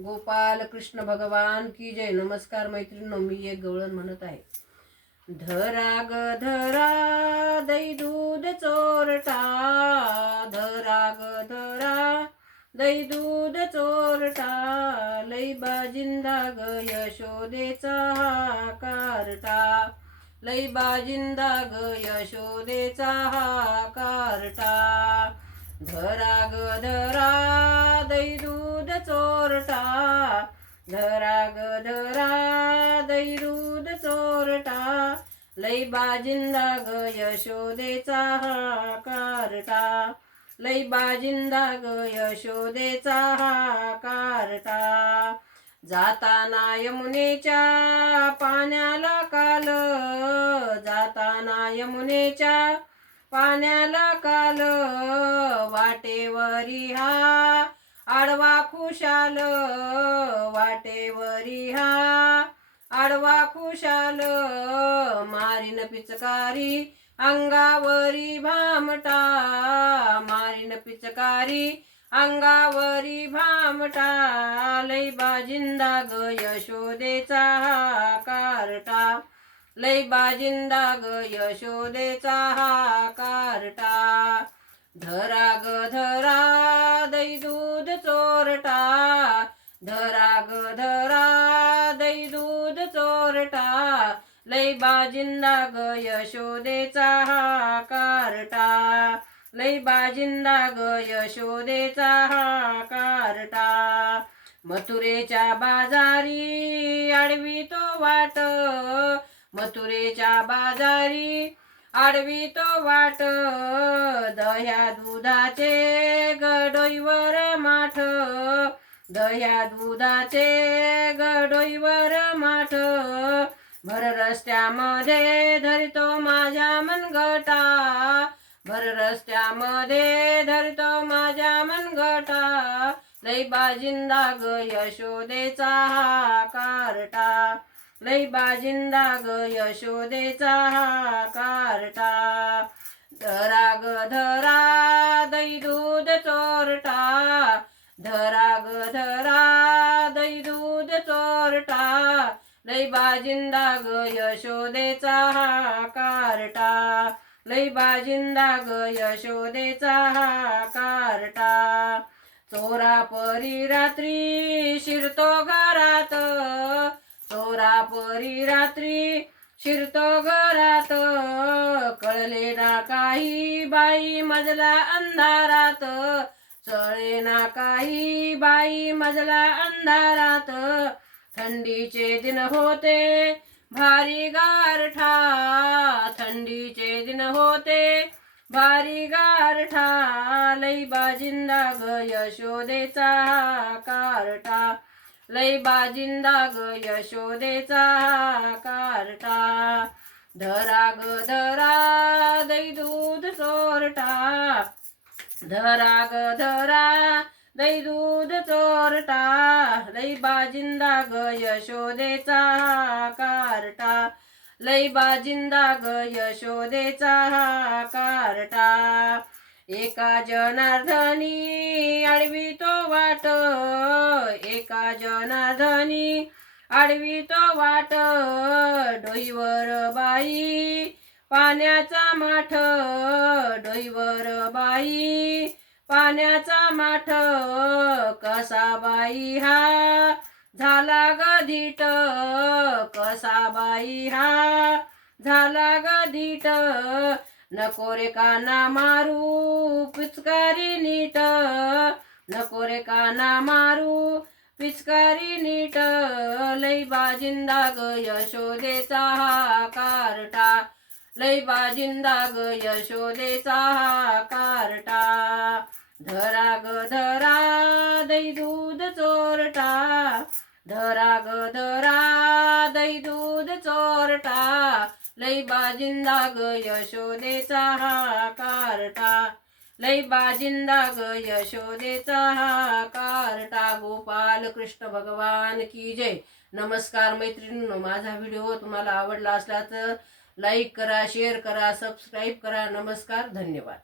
गोपाल कृष्ण भगवान की जय. नमस्कार मैत्रिणी मी एक गवळण म्हणत आहे. धरा ग धरा दै दूध चोरटा. धरा ग धरा दै दूध चोरटा. लई बाजिंदा ग यशोदेचा हा कारटा. लई बाजिंदा ग यशोदेचा हा कारटा. धरा ग धरा दै दूध चोरटा धरा ग धरा दैरूद चोरटा लई बाजिंदा ग यशोदेचा हा कारटा. लई बाजिंदा ग यशोदेचा हा कारटा. जाताना यमुनेच्या पाण्याला काल जाताना यमुनेच्या पाण्याला काल वाटेवरी हा आडवा खुशाल वाटेवरी हा. आडवा खुशाल मारीन पिचकारी अंगावरी भामटा. मारीन पिचकारी अंगावरी भामटा. लई बाजिंदा ग यशोदेचा हा कारटा. लई बाजिंदा ग यशोदेचा हा कारटा. धरा ग धरा दैदू धरा ग धरा दै दूध चोरटा. लय बाजिंदा ग यशोदेचा हा कारटा. लय बाजिंदा ग यशोदेचा हा कारटा. मथुरेच्या बाजारी आडवी तो वाट. मथुरेच्या बाजारी आडवी तो वाट. दह्या दुधाचे गडोईवर माठ. दह्या दुधाचे गडोईवर माठ भर रस्त्यामध्ये धरतो माझ्या मनगटा भर रस्त्यामध्ये धरतो माझ्या मनगटा लई बाजिंदा ग यशोदेचा हा कारटा लई बाजिंदा ग यशोदेचा हा कारटा. धरा ग धरा दै दूध चोरटा धरा ग धरा दै दूध चोरटा. लई बाजिंदा ग यशोदेचा हा कारटा. लई बाजिंदा ग यशोदेचा हा कारटा. चोरा परी रात्री शिरतो घरात. चोरा परी रात्री शिरतो घरात. कळले ना काही बाई मजला अंधारात. चळे ना काही बाई मजला अंधारात. थंडीचे दिन होते भारी गारठा थंडीचे दिन होते भारी गारठा लई बाजिंदा ग यशोदेचा कारठा लई बाजिंदा ग यशोदेचा कारठा धरा ग धरा दै दूध चोरटा. धरा ग धरा दै दूध चोरटा लई बाजिंदा ग यशोदेचा हा कारटा. लई बाजिंदा ग यशोदेचा हा कारटा. एका जनार्दनी आडवी तो वाट एका जनार्दनी आडवी तो वाट. डोईवर बाई पाण्याचा माठ डोईवर बाई. पाण्याचा माठ कसा बाई हा? झाला गधीट कसा बाई हा? झाला गधीट नको रे काना मारू पिचकारी नीट. नको रे काना मारू पिचकारी नीट. लई बाजिंदा ग यशोदेचा हा कारटा. लई बाजिंदा ग यशोदेचा हा कारटा. धरा ग धरा दै दूध चोरटा. धरा ग धरा दै दूध चोरटा. लई बाजिंदा ग यशोदेचा हा कारटा. लई बाजिंदा ग यशोदेचा हा कारटा. गोपाल कृष्ण भगवान की जय. नमस्कार मैत्रिणींनो माझा व्हिडिओ तुम्हाला आवडला असला तर लाईक करा शेअर करा सबस्क्राईब करा. नमस्कार धन्यवाद.